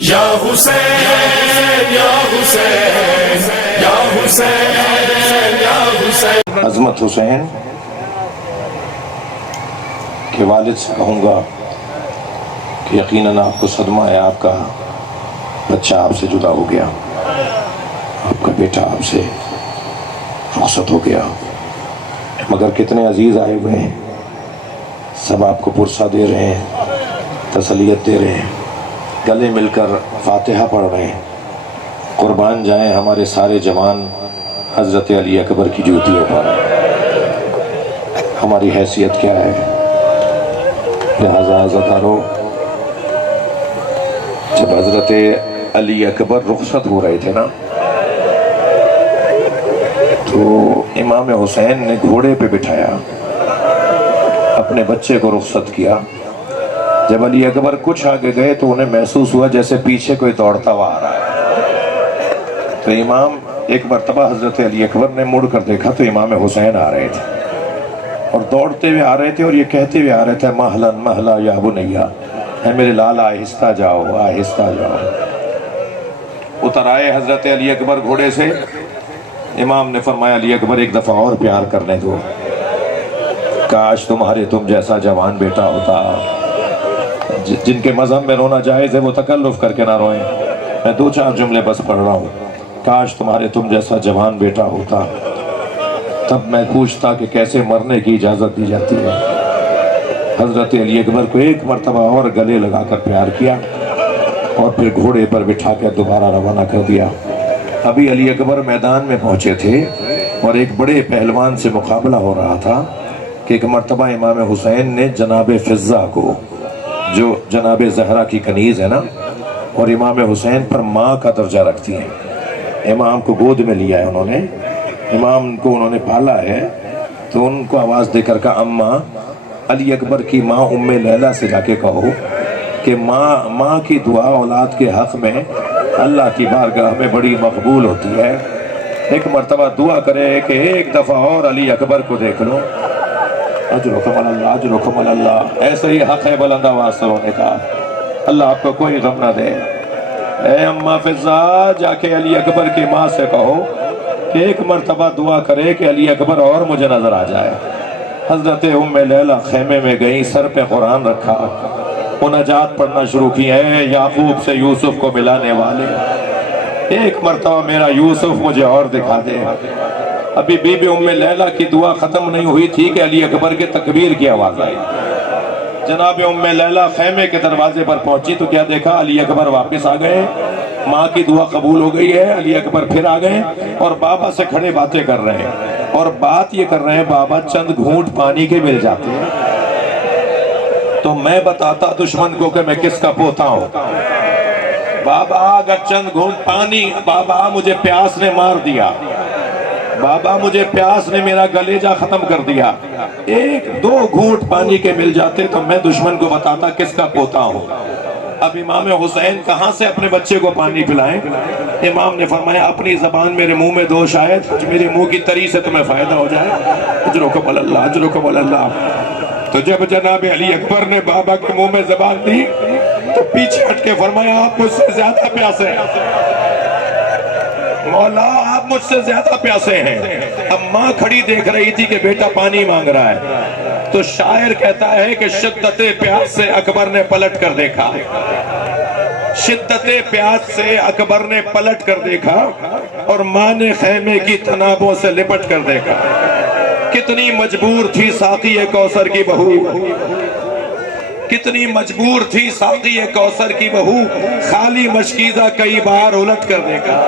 یا حسین یا حسین یا حسین یا حسین۔ عظمت حسین کے والد سے کہوں گا کہ یقیناً آپ کو صدمہ ہے، آپ کا بچہ آپ سے جدا ہو گیا، آپ کا بیٹا آپ سے رخصت ہو گیا، مگر کتنے عزیز آئے ہوئے ہیں، سب آپ کو پرسہ دے رہے ہیں، تسلیت دے رہے ہیں، گلے مل کر فاتحہ پڑھ رہے ہیں۔ قربان جائیں ہمارے سارے جوان حضرت علی اکبر کی جوتیوں پر۔ ہماری حیثیت کیا ہے؟ لہذا عزادارو، جب حضرت علی اکبر رخصت ہو رہے تھے نا، تو امام حسین نے گھوڑے پہ بٹھایا، اپنے بچے کو رخصت کیا۔ جب علی اکبر کچھ آگے گئے تو انہیں محسوس ہوا جیسے پیچھے کوئی دوڑتا ہوا آ رہا ہے، تو امام ایک مرتبہ حضرت علی اکبر نے مڑ کر دیکھا تو امام حسین آ رہے تھے اور دوڑتے ہوئے آ رہے تھے اور یہ کہتے ہوئے آ رہے تھے مہلا مہلا یا بنیا، اے میرے لال آہستہ جاؤ آہستہ جاؤ۔ اتر آئے حضرت علی اکبر گھوڑے سے، امام نے فرمایا علی اکبر ایک دفعہ اور پیار کرنے دو، کاش تم جیسا جوان بیٹا ہوتا۔ جن کے مذہب میں رونا جائز ہے وہ تکلف کر کے نہ روئیں، میں دو چار جملے بس پڑھ رہا ہوں۔ کاش تم جیسا جوان بیٹا ہوتا، تب میں پوچھتا کہ کیسے مرنے کی اجازت دی جاتی ہے۔ حضرت علی اکبر کو ایک مرتبہ اور گلے لگا کر پیار کیا اور پھر گھوڑے پر بٹھا کے دوبارہ روانہ کر دیا۔ ابھی علی اکبر میدان میں پہنچے تھے اور ایک بڑے پہلوان سے مقابلہ ہو رہا تھا کہ ایک مرتبہ امام حسین نے جناب فضہ کو، جو جناب زہرا کی کنیز ہے نا، اور امام حسین پر ماں کا درجہ رکھتی ہیں، امام کو گود میں لیا ہے انہوں نے، امام کو انہوں نے پالا ہے، تو ان کو آواز دے کر کہا اماں، علی اکبر کی ماں ام لیلہ سے جا کے کہو کہ ماں کی دعا اولاد کے حق میں اللہ کی بارگاہ میں بڑی مقبول ہوتی ہے، ایک مرتبہ دعا کرے کہ ایک دفعہ اور علی اکبر کو دیکھ لو۔ اجرکم اللہ اجرکم اللہ، ایسے ہی حق ہے بلند آواز سے رونے کا، اللہ آپ کو کوئی غم نہ دے۔ اے اماں فضہ، جا کے علی اکبر کی ماں سے کہو کہ ایک مرتبہ دعا کرے کہ علی اکبر اور مجھے نظر آ جائے۔ حضرت ام لیلہ خیمے میں گئیں، سر پہ قرآن رکھا، مناجات پڑھنا شروع کی، اے یعقوب سے یوسف کو ملانے والے، ایک مرتبہ میرا یوسف مجھے اور دکھا دے۔ ابھی بی بی ام لیلہ کی دعا ختم نہیں ہوئی تھی کہ علی اکبر کے تکبیر کی آواز آئی۔ جناب ام لیلہ خیمے کے دروازے پر پہنچی تو کیا دیکھا؟ علی اکبر واپس آ گئے، ماں کی دعا قبول ہو گئی ہے، علی اکبر پھر آ گئے اور بابا سے کھڑے باتیں کر رہے ہیں، اور بات یہ کر رہے ہیں بابا چند گھونٹ پانی کے مل جاتے ہیں تو میں بتاتا دشمن کو کہ میں کس کا پوتا ہوں۔ بابا اگر چند گھونٹ پانی، بابا مجھے پیاس نے مار دیا، بابا مجھے پیاس نے میرا گلیجہ ختم کر دیا، ایک دو گھونٹ پانی کے مل جاتے تو میں دشمن کو بتاتا کس کا پوتا ہوں۔ اب امام حسین کہاں سے اپنے بچے کو پانی پلائیں؟ امام نے فرمایا اپنی زبان میرے منہ میں دو، شاید میرے منہ کی تری سے تمہیں فائدہ ہو جائے۔ اجرکم اللہ اجرکم اللہ۔ تو جب جناب علی اکبر نے بابا کے منہ میں زبان دی تو پیچھے ہٹ کے فرمایا آپ مجھ سے زیادہ پیاسے ہیں مولا، آپ مجھ سے زیادہ پیاسے ہیں۔ اب ماں کھڑی دیکھ رہی تھی کہ بیٹا پانی مانگ رہا ہے، تو شاعر کہتا ہے کہ شدت پیاس سے اکبر نے پلٹ کر دیکھا، شدت پیاس سے اکبر نے پلٹ کر دیکھا اور ماں نے خیمے کی تنابوں سے لپٹ کر دیکھا۔ کتنی مجبور تھی ساقی کوثر کی بہو، کتنی مجبور تھی ساقی کوثر کی بہو، خالی مشکیزہ کئی بار الٹ کر دیکھا،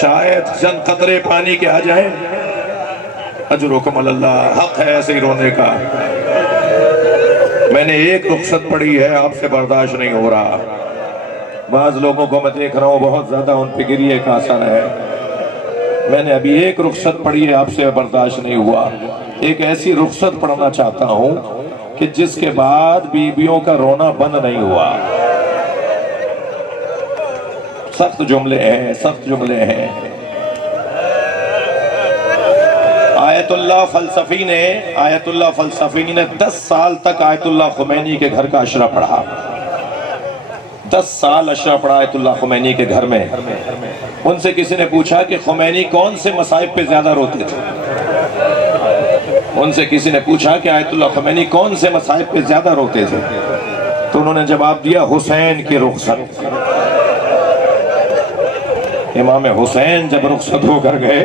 شاید چند قطرے پانی کے آ جائیں۔ اجرکم اللہ، حق ہے ایسے ہی رونے کا۔ میں نے ایک رخصت پڑھی ہے، آپ سے برداشت نہیں ہو رہا۔ بعض لوگوں کو میں دیکھ رہا ہوں بہت زیادہ ان پہ گریے کا اثر ہے، میں نے ابھی ایک رخصت پڑھی ہے، آپ سے برداشت نہیں ہوا۔ ایک ایسی رخصت پڑھنا چاہتا ہوں کہ جس کے بعد بیویوں کا رونا بند نہیں ہوا۔ سخت جملے ہیں، سخت جملے ہیں۔ آیت اللہ فلسفی نے 10 سال تک آیت اللہ خمینی کے گھر کا عشرہ پڑھا، 10 سال اشرا پڑا آیت اللہ خمینی کے گھر میں. ان سے کسی نے پوچھا کہ خمینی کون سے مصائب پہ زیادہ روتے تھے؟ ان سے کسی نے پوچھا کہ آیت اللہ خمینی کون سے مصائب پہ زیادہ روتے تھے؟ تو انہوں نے جواب دیا حسین کی رخصت. امام حسین جب رخصت ہو کر گئے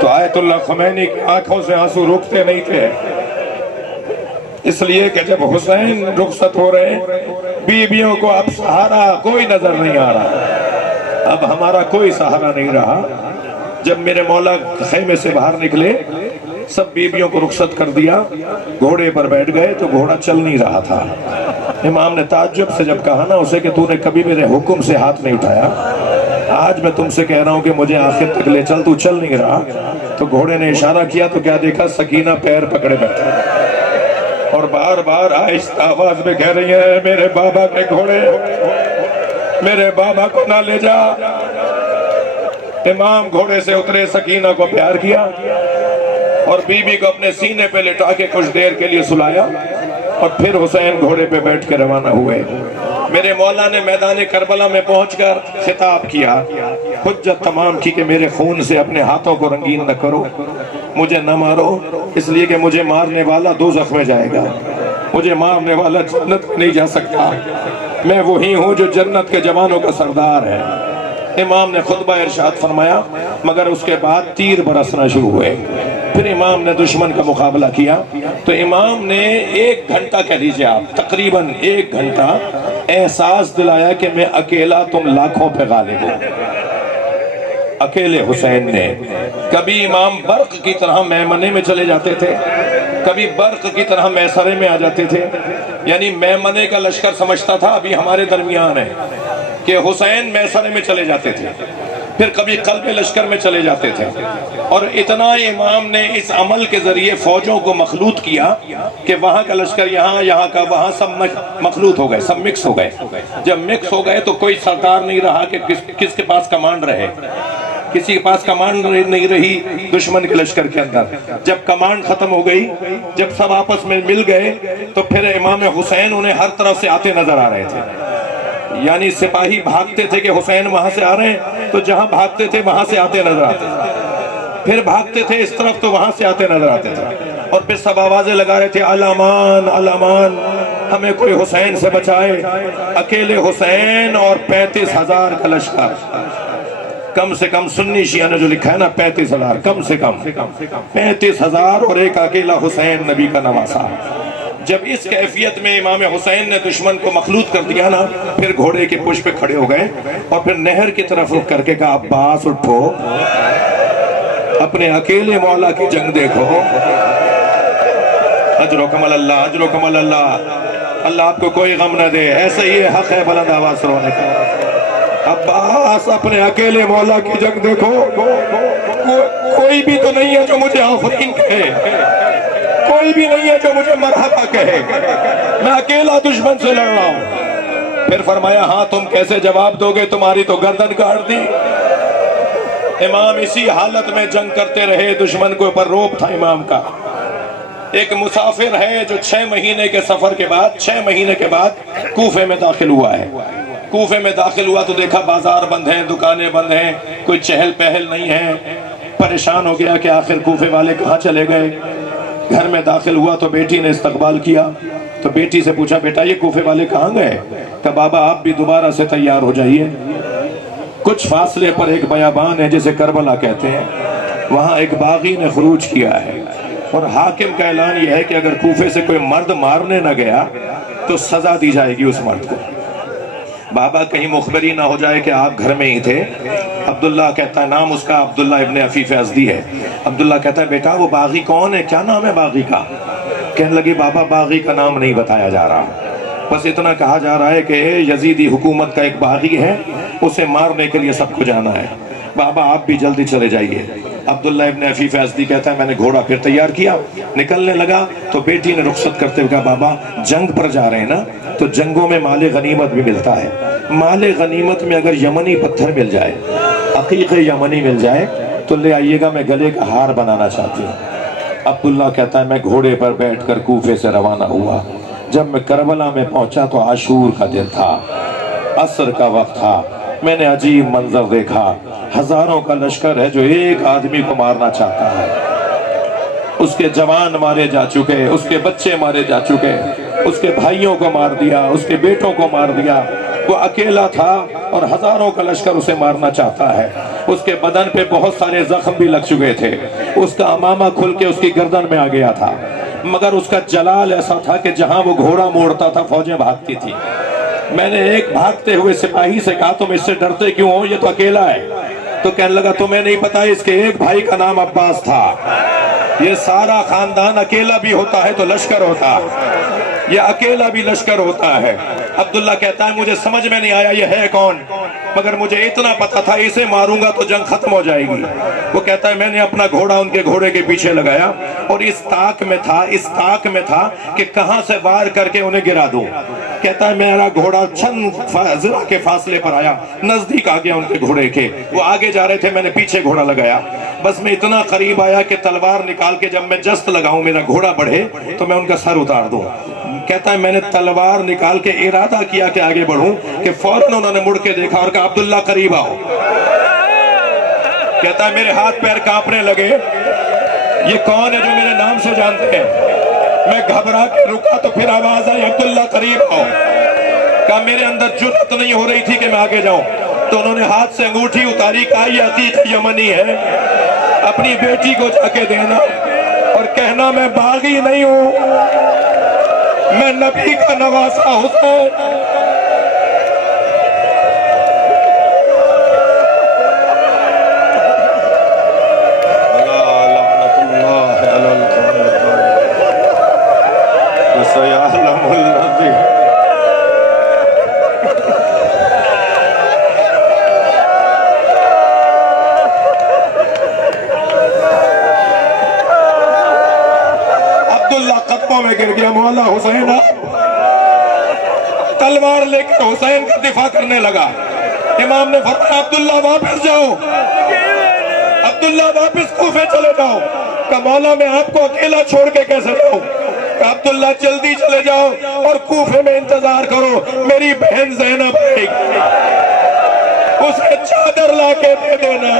تو آیت اللہ خمینی کی آنکھوں سے آنسو رکتے نہیں تھے، اس لیے کہ جب حسین رخصت ہو رہے بیویوں کو اب سہارا کوئی نظر نہیں آ رہا، اب ہمارا کوئی سہارا نہیں رہا. جب میرے مولا خیمے سے باہر نکلے سب بیویوں کو رخصت کر دیا، گھوڑے پر بیٹھ گئے تو گھوڑا چل نہیں رہا تھا. امام نے تعجب سے جب کہا نا اسے کہ تو نے کبھی میرے حکم سے ہاتھ نہیں اٹھایا، آج میں تم سے کہہ رہا ہوں کہ مجھے آخر تک لے چل، تو چل نہیں رہا. تو گھوڑے نے اشارہ کیا تو کیا دیکھا؟ سکینہ پیر پکڑے بیٹھے اور بار بار آہستہ آواز میں کہہ رہی ہے میرے بابا کے گھوڑے، میرے بابا کو نہ لے جا. امام گھوڑے سے اترے، سکینہ کو پیار کیا اور بی بی کو اپنے سینے پہ لٹا کے کچھ دیر کے لیے سلایا اور پھر حسین گھوڑے پہ بیٹھ کے روانہ ہوئے. میرے مولا نے میدان کربلا میں پہنچ کر خطاب کیا، حجت تمام کی کہ میرے خون سے اپنے ہاتھوں کو رنگین نہ کرو، مجھے نہ مارو، اس لیے کہ مجھے مارنے والا دوزخ میں جائے گا، مجھے مارنے والا جنت میں نہیں جا سکتا، میں وہی ہوں جو جنت کے جوانوں کا سردار ہے. امام نے خطبہ ارشاد فرمایا مگر اس کے بعد تیر برسنا شروع ہوئے. پھر امام نے دشمن کا مقابلہ کیا تو امام نے 1 گھنٹہ کہہ دیجئے آپ تقریباً 1 گھنٹہ احساس دلایا کہ میں اکیلا تم لاکھوں پہ غالب ہوں. اکیلے حسین نے کبھی امام برق کی طرح میمنے میں چلے جاتے تھے، کبھی برق کی طرح میسرے میں آ جاتے تھے، یعنی میمنے کا لشکر سمجھتا تھا ابھی ہمارے درمیان ہے، کہ حسین میسرے میں چلے جاتے تھے، پھر کبھی قلب لشکر میں چلے جاتے تھے. اور اتنا امام نے اس عمل کے ذریعے فوجوں کو مخلوط کیا کہ وہاں کا لشکر یہاں، یہاں کا وہاں، سب مخلوط ہو گئے، سب مکس ہو گئے. جب مکس ہو گئے تو کوئی سردار نہیں رہا کہ کس کے پاس کمانڈ رہے، کسی کے پاس کمانڈ نہیں رہی دشمن کے لشکر کے اندر. جب کمانڈ ختم ہو گئی، جب سب آپس میں مل گئے تو پھر امام حسین انہیں ہر طرف سے آتے نظر آ رہے تھے. یعنی سپاہی بھاگتے تھے کہ حسین وہاں سے آ رہے ہیں تو جہاں بھاگتے تھے وہاں سے آتے نظر آتے تھے، پھر بھاگتے تھے اس طرف تو وہاں سے آتے نظر آتے تھے. اور پھر سب آوازیں لگا رہے تھے الامان الامان، ہمیں کوئی حسین سے بچائے. اکیلے حسین اور 35,000 کا لشکر، کم سے کم سنی شیعہ نے جو لکھا ہے نا 35,000، کم سے کم 35,000 اور ایک اکیلا حسین نبی کا نواسا. جب اس کیفیت میں امام حسین نے دشمن کو مخلوط کر دیا نا، پھر گھوڑے کے پشت پہ کھڑے ہو گئے اور پھر نہر کی طرف رخ کر کے کہا عباس اٹھو، اپنے اکیلے مولا کی جنگ دیکھو. اجرکم اللہ، اجرکم اللہ، اللہ آپ کو کوئی غم نہ دے، ایسا ہی حق ہے بلند آواز رونے کا. عباس اپنے اکیلے مولا کی جنگ دیکھو، کوئی بھی تو نہیں ہے جو مجھے آفرین کہے، کوئی بھی نہیں ہے جو مجھے مرحبا کہے، میں اکیلا دشمن سے لڑ رہا ہوں. پھر فرمایا ہاں تم کیسے جواب دو گے، تمہاری تو گردن کاٹ دی. امام اسی حالت میں جنگ کرتے رہے، دشمن کے اوپر روب تھا امام کا. ایک مسافر ہے جو 6 مہینے کے سفر کے بعد، 6 مہینے کے بعد کوفے میں داخل ہوا ہے. کوفے میں داخل ہوا تو دیکھا بازار بند ہیں، دکانیں بند ہیں، کوئی چہل پہل نہیں ہے. پریشان ہو گیا کہ آخر کوفے والے کہاں چلے گئے. گھر میں داخل ہوا تو بیٹی نے استقبال کیا تو بیٹی سے پوچھا بیٹا یہ کوفے والے کہاں گئے؟ کہ بابا آپ بھی دوبارہ سے تیار ہو جائیے. کچھ فاصلے پر ایک بیابان ہے جسے کربلا کہتے ہیں، وہاں ایک باغی نے خروج کیا ہے اور حاکم کا اعلان یہ ہے کہ اگر کوفے سے کوئی مرد مارنے نہ گیا تو سزا دی جائے گی اس مرد کو. بابا کہیں مخبری نہ ہو جائے کہ آپ گھر میں ہی تھے. عبداللہ کہتا ہے، نام اس کا عبداللہ ابن عفیف ازدی ہے. عبداللہ کہتا ہے بیٹا وہ باغی کون ہے، کیا نام ہے باغی کا؟ کہنے لگی بابا باغی کا نام نہیں بتایا جا رہا، بس اتنا کہا جا رہا ہے کہ یزیدی حکومت کا ایک باغی ہے، اسے مارنے کے لیے سب کو جانا ہے. بابا آپ بھی جلدی چلے جائیے. عبداللہ ابن عفیف ازدی کہتا ہے میں نے گھوڑا پھر تیار کیا، نکلنے لگا تو بیٹی نے رخصت کرتے ہوئے کہا بابا جنگ پر جا رہے ہیں نا تو جنگوں میں مال غنیمت بھی ملتا ہے. مال غنیمت میں اگر یمنی پتھر مل جائے، عقیق یمنی مل جائے تو لے آئیے گا، میں گلے کا ہار بنانا چاہتی ہوں۔ عبداللہ کہتا ہے میں گھوڑے پر بیٹھ کر کوفے سے روانہ ہوا۔ جب میں کربلا میں پہنچا تو عاشور کا دن تھا، عصر کا وقت تھا۔ میں نے عجیب منظر دیکھا، ہزاروں کا لشکر ہے جو ایک آدمی کو مارنا چاہتا ہے۔ اس کے جوان مارے جا چکے، اس کے بچے مارے جا چکے، اس کے بھائیوں کو مار دیا، اس کے بیٹوں کو مار دیا۔ وہ اکیلا تھا اور ہزاروں کا لشکر اسے مارنا چاہتا ہے۔ اس کے بدن پہ بہت سارے زخم بھی لگ چکے تھے، اس کا امامہ کھل کے اس کی گردن میں آ گیا تھا، مگر اس کا جلال ایسا تھا کہ جہاں وہ گھوڑا موڑتا تھا فوجیں بھاگتی تھی۔ میں نے ایک بھاگتے ہوئے سپاہی سے کہا تم اس سے ڈرتے کیوں ہو، یہ تو اکیلا ہے۔ تو کہنے لگا تمہیں نہیں پتا اس کے ایک بھائی کا نام عباس تھا۔ یہ سارا خاندان اکیلا بھی ہوتا ہے تو لشکر ہوتا ہے، یہ اکیلا بھی لشکر ہوتا ہے۔ عبداللہ کہتا ہے مجھے سمجھ میں نہیں آیا یہ ہے کون، مگر مجھے اتنا پتا تھا اسے ماروں گا تو جنگ ختم ہو جائے گی۔ وہ کہتا ہے میں نے اپنا گھوڑا ان کے گھوڑے کے پیچھے لگایا اور اس طاق میں تھا کہ کہاں سے وار کر کے انہیں گرا دوں۔ کہتا ہے میرا گھوڑا چند ذرا کے فاصلے پر آیا، نزدیک آ گیا ان کے گھوڑے کے۔ وہ آگے جا رہے تھے، میں نے پیچھے گھوڑا لگایا، بس میں اتنا قریب آیا کہ تلوار نکال کے جب میں جست لگاؤں میرا گھوڑا بڑھے تو میں ان کا سر اتار دوں۔ کہتا ہے میں نے تلوار نکال کے ارادہ کیا کہ آگے بڑھوں کہ فوراً انہوں نے مڑ کے دیکھا اور کہا عبداللہ قریب آؤ۔ کہتا ہے میرے ہاتھ پیر کانپنے لگے، یہ کون ہے جو میرے نام سے جانتے ہیں؟ میں گھبرا کے رکا تو پھر آواز آئی عبداللہ قریب آؤ۔ کہا میرے اندر جرأت نہیں ہو رہی تھی کہ میں آگے جاؤں، تو انہوں نے ہاتھ سے انگوٹھی اتاری، کہا یہ عقیق یمنی ہے، اپنی بیٹی کو جا کے دینا اور کہنا میں باغی نہیں ہوں، میں نبی کا نواسا حسین۔ قدموں میں گر گیا، مولا حسین تلوار لے کر حسین کا دفاع کرنے لگا۔ امام نے فرمایا عبداللہ واپس جاؤ، عبداللہ واپس کوفے چلے جاؤ۔ کہ مولا میں آپ کو اکیلا چھوڑ کے کیسے جاؤں؟ کہ عبداللہ جلدی چلے جاؤ اور کوفے میں انتظار کرو، میری بہن زینب آئے گی، اسے چادر لا کے دے دینا۔